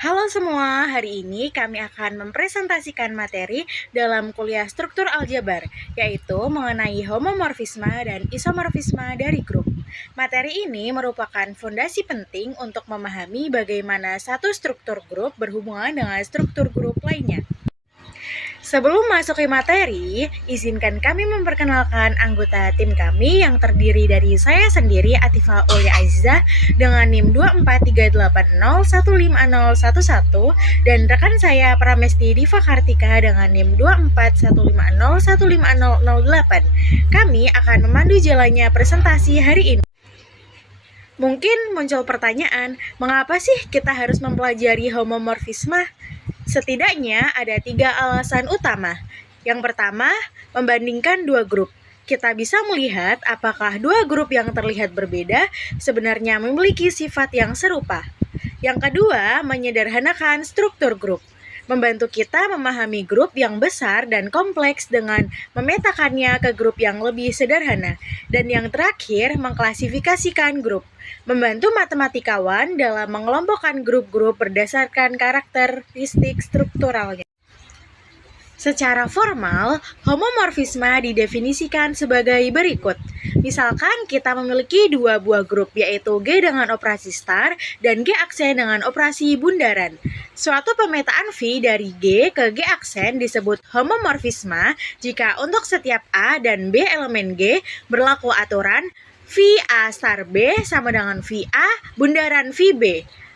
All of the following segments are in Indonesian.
Halo semua, hari ini kami akan mempresentasikan materi dalam kuliah struktur aljabar, yaitu mengenai homomorfisme dan isomorfisme dari grup. Materi ini merupakan fondasi penting untuk memahami bagaimana satu struktur grup berhubungan dengan struktur grup lainnya. Sebelum masuk ke materi, izinkan kami memperkenalkan anggota tim kami yang terdiri dari saya sendiri, Atifa Aulia Aziza, dengan NIM 24380150111, dan rekan saya Pramesti Diva Kartika dengan NIM 24150150008. Kami akan memandu jalannya presentasi hari ini. Mungkin muncul pertanyaan, mengapa sih kita harus mempelajari homomorfisme? Setidaknya ada 3 alasan utama. Yang pertama, membandingkan dua grup. Kita bisa melihat apakah dua grup yang terlihat berbeda sebenarnya memiliki sifat yang serupa. Yang kedua, menyederhanakan struktur grup. Membantu kita memahami grup yang besar dan kompleks dengan memetakannya ke grup yang lebih sederhana. Dan yang terakhir, mengklasifikasikan grup. Membantu matematikawan dalam mengelompokkan grup-grup berdasarkan karakteristik strukturalnya. Secara formal, homomorfisme didefinisikan sebagai berikut. Misalkan kita memiliki dua buah grup, yaitu G dengan operasi star dan G aksen dengan operasi bundaran. Suatu pemetaan V dari G ke G aksen disebut homomorfisme jika untuk setiap A dan B elemen G berlaku aturan V A star B sama dengan V A bundaran V B.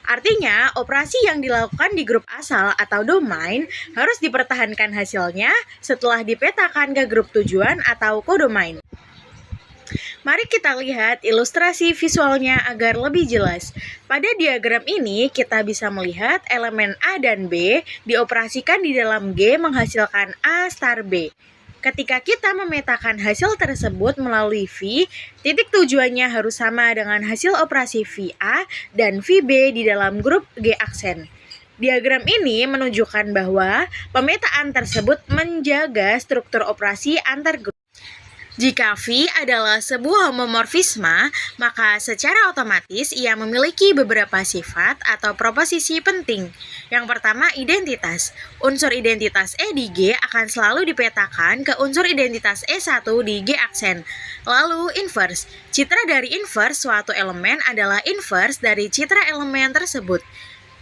Artinya, operasi yang dilakukan di grup asal atau domain harus dipertahankan hasilnya setelah dipetakan ke grup tujuan atau kodomain. Mari kita lihat ilustrasi visualnya agar lebih jelas. Pada diagram ini, kita bisa melihat elemen A dan B dioperasikan di dalam G menghasilkan A star B. Ketika kita memetakan hasil tersebut melalui V, titik tujuannya harus sama dengan hasil operasi VA dan VB di dalam grup G aksen. Diagram ini menunjukkan bahwa pemetaan tersebut menjaga struktur operasi antar grup. Jika V adalah sebuah homomorfisme, maka secara otomatis ia memiliki beberapa sifat atau proposisi penting. Yang pertama, identitas. Unsur identitas E di G akan selalu dipetakan ke unsur identitas E1 di G aksen. Lalu, inverse. Citra dari inverse suatu elemen adalah inverse dari citra elemen tersebut.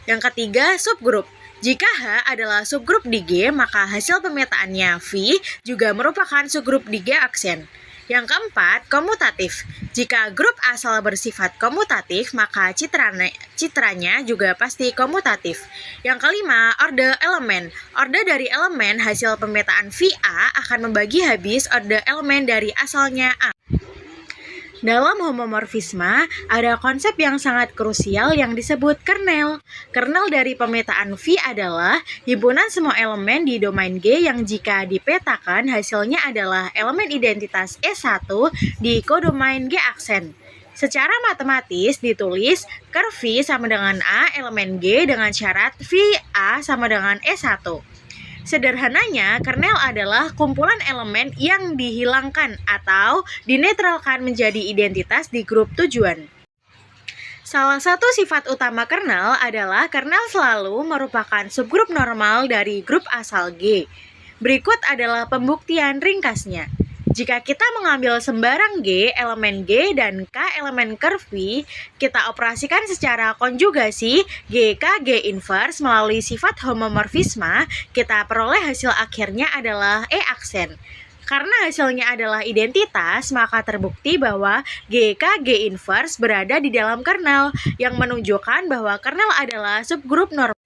Yang ketiga, subgrup. Jika H adalah subgrup di G, maka hasil pemetaannya V juga merupakan subgrup di G aksen. Yang keempat, komutatif. Jika grup asal bersifat komutatif, maka citranya juga pasti komutatif. Yang kelima, orde elemen. Orde dari elemen hasil pemetaan VA akan membagi habis orde elemen dari asalnya A. Dalam homomorfisme, ada konsep yang sangat krusial yang disebut kernel. Kernel dari pemetaan V adalah himpunan semua elemen di domain G yang jika dipetakan hasilnya adalah elemen identitas E1 di kodomain G aksen. Secara matematis ditulis ker V sama dengan A elemen G dengan syarat VA sama dengan E1. Sederhananya, kernel adalah kumpulan elemen yang dihilangkan atau dinetralkan menjadi identitas di grup tujuan. Salah satu sifat utama kernel adalah kernel selalu merupakan subgrup normal dari grup asal G. Berikut adalah pembuktian ringkasnya. Jika kita mengambil sembarang G, elemen G dan K elemen ker V, kita operasikan secara konjugasi G K G inverse melalui sifat homomorfisme, kita peroleh hasil akhirnya adalah E aksen. Karena hasilnya adalah identitas, maka terbukti bahwa G K G inverse berada di dalam kernel, yang menunjukkan bahwa kernel adalah subgrup normal.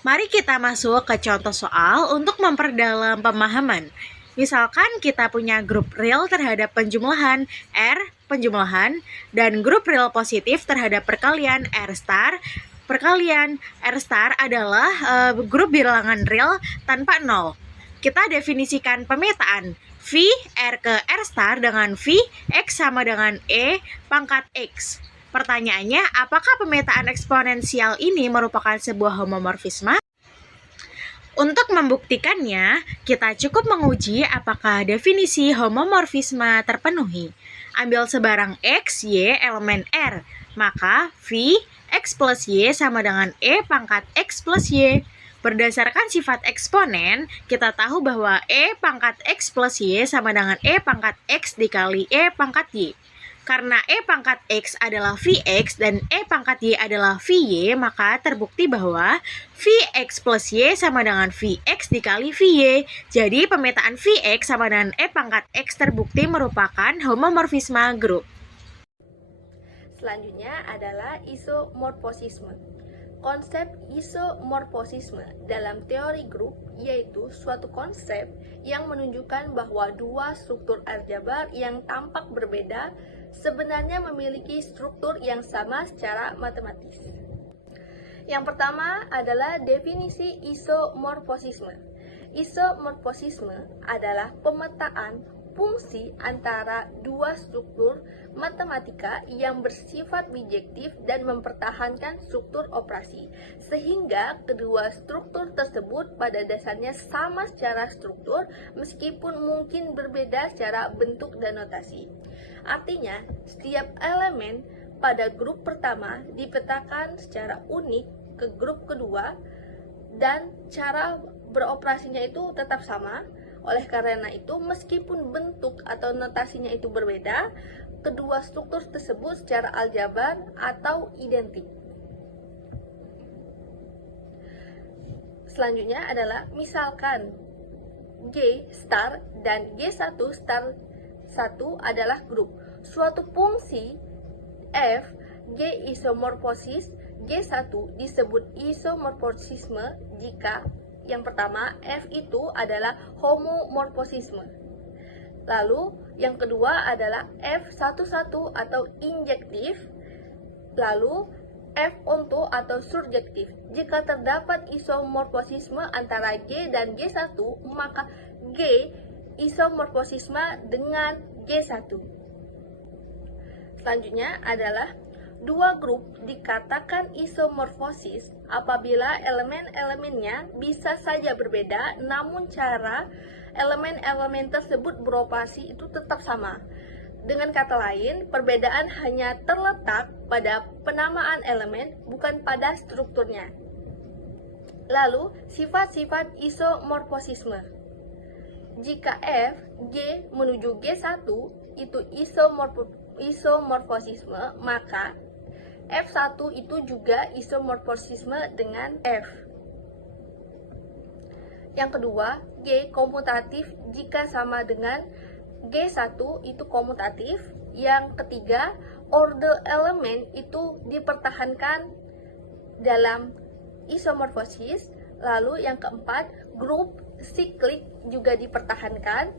Mari kita masuk ke contoh soal untuk memperdalam pemahaman. Misalkan kita punya grup real terhadap penjumlahan R penjumlahan dan grup real positif terhadap perkalian R star. Perkalian R star adalah grup bilangan real tanpa nol. Kita definisikan pemetaan V R ke R star dengan V X sama dengan E pangkat X. Pertanyaannya, apakah pemetaan eksponensial ini merupakan sebuah homomorfisme? Untuk membuktikannya, kita cukup menguji apakah definisi homomorfisme terpenuhi. Ambil sebarang X, Y elemen R, maka V, X plus Y sama dengan E pangkat X plus Y. Berdasarkan sifat eksponen, kita tahu bahwa E pangkat X plus Y sama dengan E pangkat X dikali E pangkat Y. Karena E pangkat X adalah Vx dan E pangkat Y adalah Vy, maka terbukti bahwa Vx plus Y sama dengan Vx dikali Vy. Jadi pemetaan Vx sama dengan E pangkat X terbukti merupakan homomorfisme grup. Selanjutnya adalah isomorfisme. Konsep isomorfisme dalam teori grup yaitu suatu konsep yang menunjukkan bahwa dua struktur aljabar yang tampak berbeda sebenarnya memiliki struktur yang sama secara matematis. Yang pertama adalah definisi isomorfisme. Isomorfisme adalah pemetaan fungsi antara dua struktur matematika yang bersifat bijektif dan mempertahankan struktur operasi, sehingga kedua struktur tersebut pada dasarnya sama secara struktur meskipun mungkin berbeda secara bentuk dan notasi. Artinya, setiap elemen pada grup pertama dipetakan secara unik ke grup kedua dan cara beroperasinya itu tetap sama. Oleh karena itu, meskipun bentuk atau notasinya itu berbeda, kedua struktur tersebut secara aljabar atau identik. Selanjutnya adalah misalkan G star dan G1 star 1 adalah grup. Suatu fungsi f G isomorfosis G1 disebut isomorfisme jika yang pertama, F itu adalah homomorfisme. Lalu, yang kedua adalah F11 atau injektif. Lalu, F onto atau surjektif. Jika terdapat isomorfisme antara G dan G1, maka G isomorfisme dengan G1. Selanjutnya adalah dua grup dikatakan isomorfosis apabila elemen-elemennya bisa saja berbeda, namun cara elemen-elemen tersebut beroperasi itu tetap sama. Dengan kata lain, perbedaan hanya terletak pada penamaan elemen, bukan pada strukturnya. Lalu, sifat-sifat isomorfisme. Jika F, G menuju G1 itu isomorfisme, maka F1 itu juga isomorfisme dengan F. Yang kedua, G komutatif jika sama dengan G1 itu komutatif. Yang ketiga, order elemen itu dipertahankan dalam isomorfosis. Lalu yang keempat, grup siklik juga dipertahankan.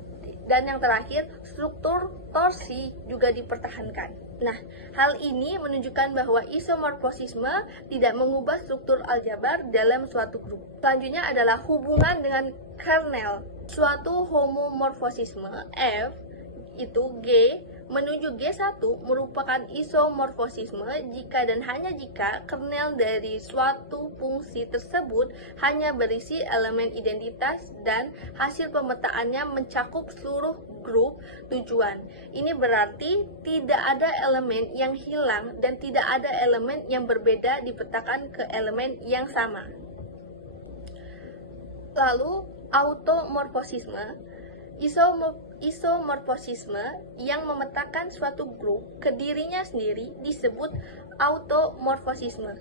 Dan yang terakhir, struktur torsi juga dipertahankan. Nah, hal ini menunjukkan bahwa isomorfisme tidak mengubah struktur aljabar dalam suatu grup. Selanjutnya adalah hubungan dengan kernel. Suatu homomorfisme F itu G menuju G1 merupakan isomorfisme jika dan hanya jika kernel dari suatu fungsi tersebut hanya berisi elemen identitas dan hasil pemetaannya mencakup seluruh grup tujuan. Ini berarti tidak ada elemen yang hilang dan tidak ada elemen yang berbeda dipetakan ke elemen yang sama. Lalu automorfisme. Isomorfisme yang memetakan suatu grup ke dirinya sendiri disebut automorfisme.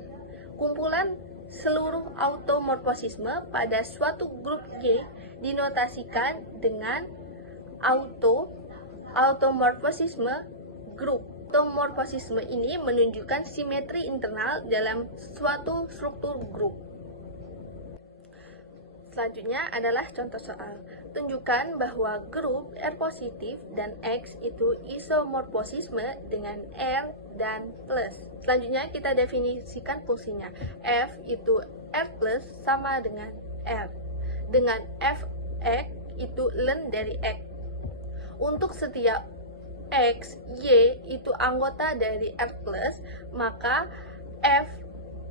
Kumpulan seluruh automorfisme pada suatu grup G dinotasikan dengan automorfisme grup. Automorfisme ini menunjukkan simetri internal dalam suatu struktur grup. Selanjutnya adalah contoh soal. Tunjukkan bahwa grup R positif dan X itu isomorfisme dengan R dan plus. Selanjutnya kita definisikan fungsinya. F itu R plus sama dengan R. Dengan Fx itu ln dari X. Untuk setiap X, Y itu anggota dari R plus, maka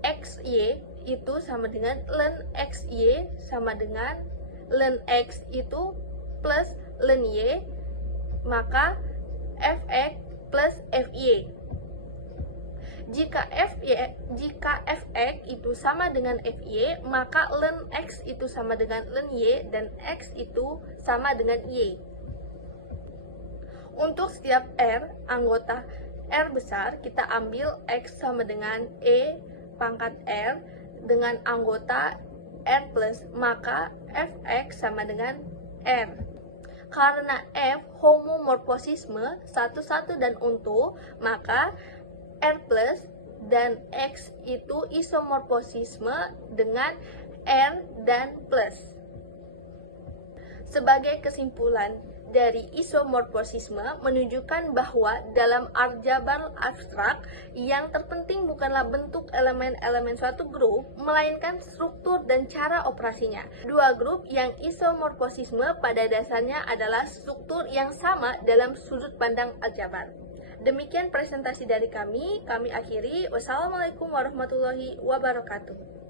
Fxy itu sama dengan ln xy sama dengan ln x itu plus ln y, maka fx plus fy. Jika fx itu sama dengan fy, maka ln x itu sama dengan ln y dan x itu sama dengan y. Untuk setiap r, anggota R besar, kita ambil x sama dengan e pangkat r dengan anggota R plus, maka fx sama dengan r. Karena F homomorfisme satu-satu dan onto, maka R plus dan X itu isomorfisme dengan R dan plus. Sebagai kesimpulan dari isomorfisme menunjukkan bahwa dalam aljabar abstrak yang terpenting bukanlah bentuk elemen-elemen suatu grup, melainkan struktur dan cara operasinya. Dua grup yang isomorfisme pada dasarnya adalah struktur yang sama dalam sudut pandang aljabar. Demikian presentasi dari kami akhiri. Wassalamualaikum warahmatullahi wabarakatuh.